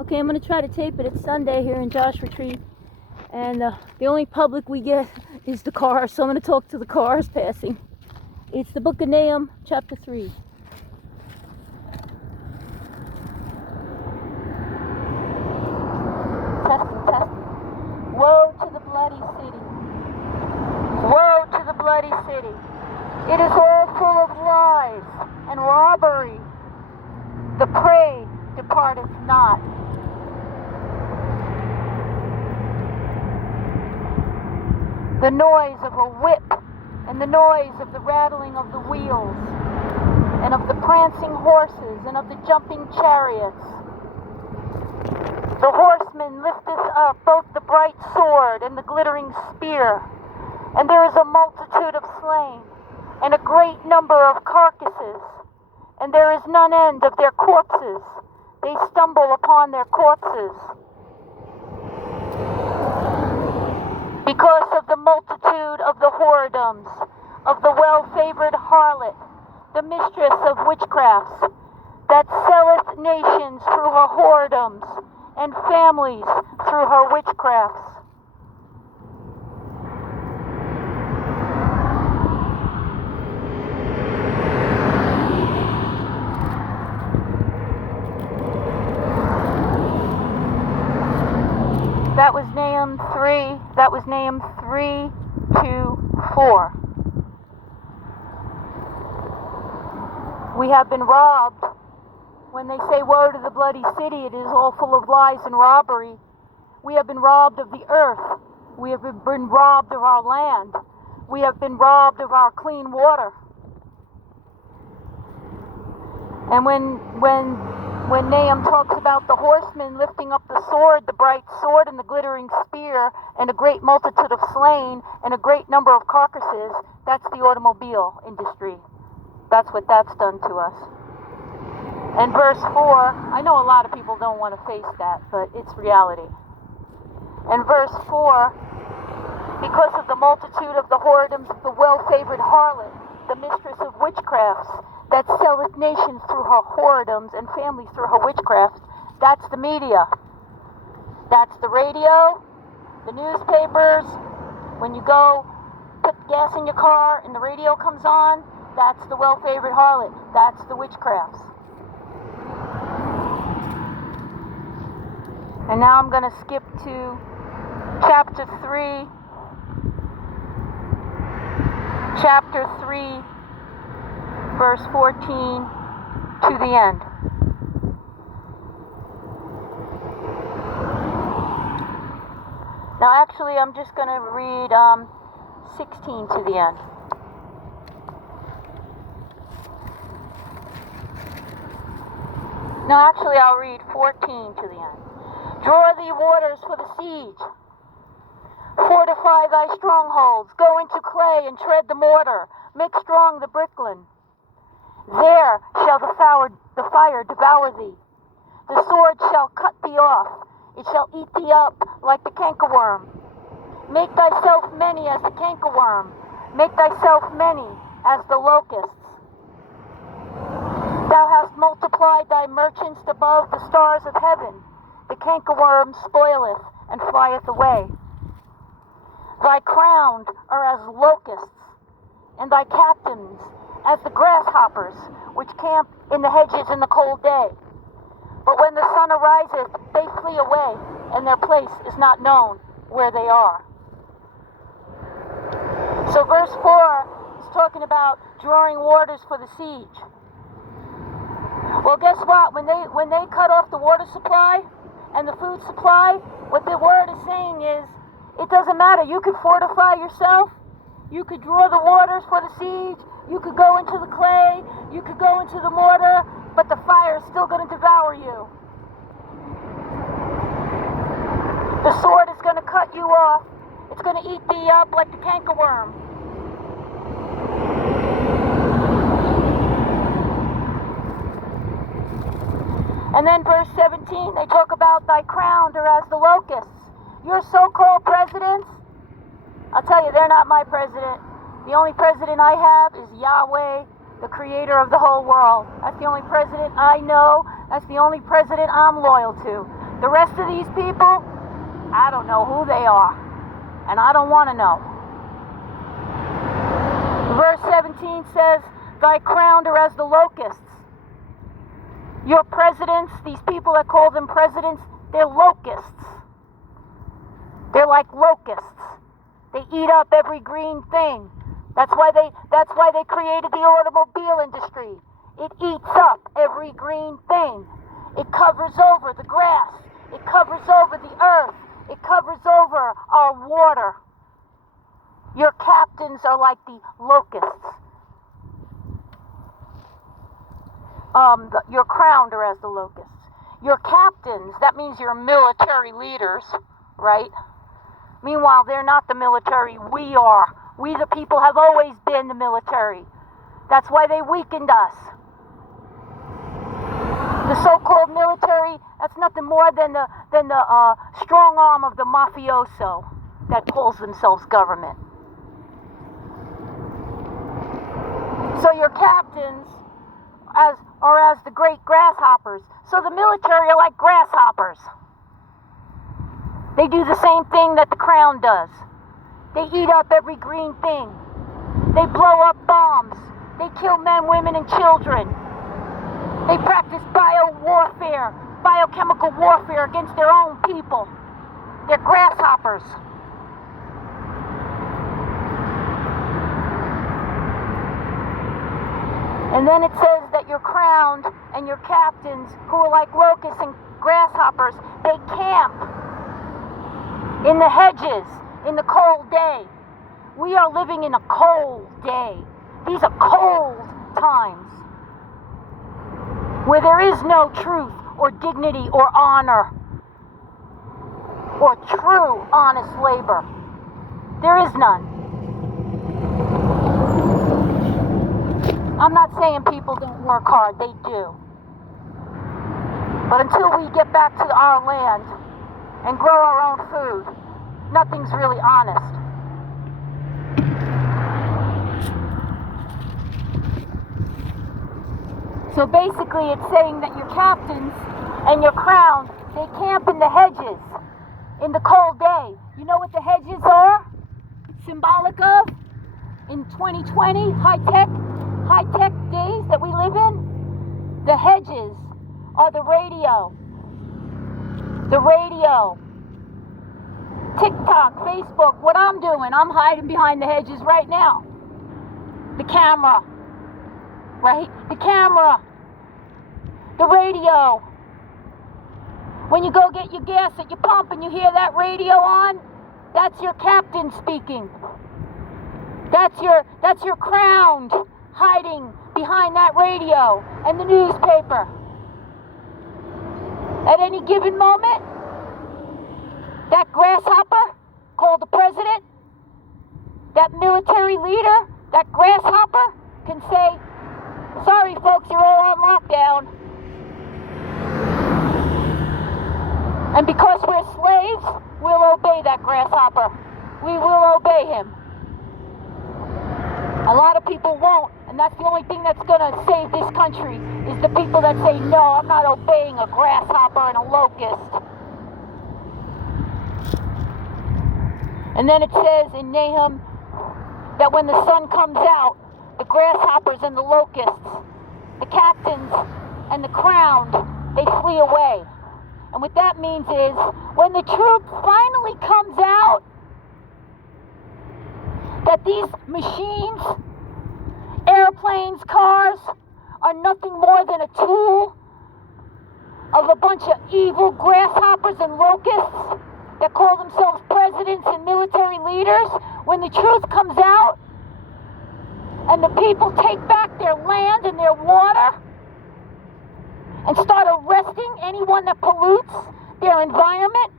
Okay, I'm going to try to tape it. It's Sunday here in Joshua Tree, and the only public we get is the cars, so I'm going to talk to the cars passing. It's the book of Nahum, chapter 3. Testing. Woe to the bloody city. Woe to the bloody city. It is all full of lies and robbery. The prey departeth not. The noise of a whip, and the noise of the rattling of the wheels, and of the prancing horses, and of the jumping chariots. The horseman lifteth up both the bright sword and the glittering spear, and there is a multitude of slain, and a great number of carcasses, and there is none end of their corpses. They stumble upon their corpses. Because of the multitude of the whoredoms, of the well-favored harlot, the mistress of witchcrafts, that selleth nations through her whoredoms, and families through her witchcrafts. That was Nahum 3. That was Nahum 3 to 4. We have been robbed. When they say woe to the bloody city, it is all full of lies and robbery. We have been robbed of the earth. We have been robbed of our land. We have been robbed of our clean water. And when Nahum talks about the horsemen lifting up the sword, the bright sword and the glittering spear, and a great multitude of slain, and a great number of carcasses, that's the automobile industry. That's what that's done to us. And verse 4, I know a lot of people don't want to face that, but it's reality. And verse 4, because of the multitude of the whoredoms of the well-favored harlot, the mistress of witchcrafts, that selleth nations through her whoredoms and families through her witchcraft. That's the media. That's the radio, the newspapers. When you go put gas in your car and the radio comes on, that's the well-favored harlot. That's the witchcrafts. And now I'm going to skip to chapter 3. Chapter 3. Verse 14 to the end. Now actually I'm just going to read 16 to the end. No, actually I'll read 14 to the end. Draw thee waters for the siege. Fortify thy strongholds. Go into clay and tread the mortar. Make strong the bricklin. There shall the fire devour thee. The sword shall cut thee off. It shall eat thee up like the cankerworm. Make thyself many as the cankerworm. Make thyself many as the locusts. Thou hast multiplied thy merchants above the stars of heaven. The cankerworm spoileth and flieth away. Thy crowned are as locusts, and thy captains as the grasshoppers, which camp in the hedges in the cold day. But when the sun ariseth, they flee away, and their place is not known where they are. So verse 4 is talking about drawing waters for the siege. Well, guess what? When they cut off the water supply and the food supply, what the word is saying is, it doesn't matter. You could fortify yourself. You could draw the waters for the siege. You could go into the clay. You could go into the mortar. But the fire is still going to devour you. The sword is going to cut you off. It's going to eat thee up like the cankerworm. And then verse 17, they talk about thy crowned are as the locusts. Your so-called presidents, I'll tell you, they're not my president. The only president I have is Yahweh, the creator of the whole world. That's the only president I know. That's the only president I'm loyal to. The rest of these people, I don't know who they are, and I don't want to know. Verse 17 says, thy crowned are as the locusts. Your presidents, these people that call them presidents, they're locusts. They're like locusts. They eat up every green thing. That's why they created the automobile industry. It eats up every green thing. It covers over the grass. It covers over the earth. It covers over our water. Your captains are like the locusts. Your crowned are as the locusts. Your captains, that means your military leaders, right? Meanwhile, they're not the military. We are. We, the people, have always been the military. That's why they weakened us. The so-called military, that's nothing more than the strong arm of the mafioso that calls themselves government. So your captains are as the great grasshoppers. So the military are like grasshoppers. They do the same thing that the crown does. They eat up every green thing. They blow up bombs. They kill men, women, and children. They practice biochemical warfare against their own people. They're grasshoppers. And then it says that you're crowned and your captains, who are like locusts and grasshoppers, they camp in the hedges in the cold day. We are living in a cold day. These are cold times where there is no truth or dignity or honor or true honest labor. There is none. I'm not saying people don't work hard, they do. But until we get back to our land and grow our own food, nothing's really honest. So basically it's saying that your captains and your crown, they camp in the hedges in the cold day. You know what the hedges are symbolic of in 2020 high-tech days that we live in? The hedges are the radio. The radio. TikTok, Facebook, what I'm doing, I'm hiding behind the hedges right now. The camera. Right? The camera. The radio. When you go get your gas at your pump and you hear that radio on, that's your captain speaking. That's your crowned hiding behind that radio and the newspaper. At any given moment, that grasshopper called the president, that military leader, that grasshopper can say, sorry folks, you're all on lockdown. And because we're slaves, we'll obey that grasshopper. We will obey him. A lot of people won't, and that's the only thing that's going to save this country is the people that say, no, I'm not obeying a grasshopper and a locust. And then it says in Nahum that when the sun comes out, the grasshoppers and the locusts, the captains and the crowned, they flee away. And what that means is when the truth finally comes out that these machines, airplanes, cars, are nothing more than a tool of a bunch of evil grasshoppers and locusts that call themselves presidents and military leaders, when the truth comes out and the people take back their land and their water and start arresting anyone that pollutes their environment,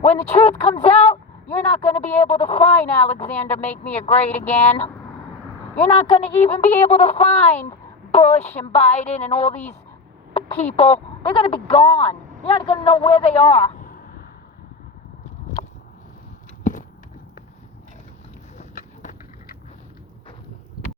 when the truth comes out, you're not going to be able to find Alexander Make Me Great Again. You're not going to even be able to find Bush and Biden and all these people. They're going to be gone. You're not going to know where they are.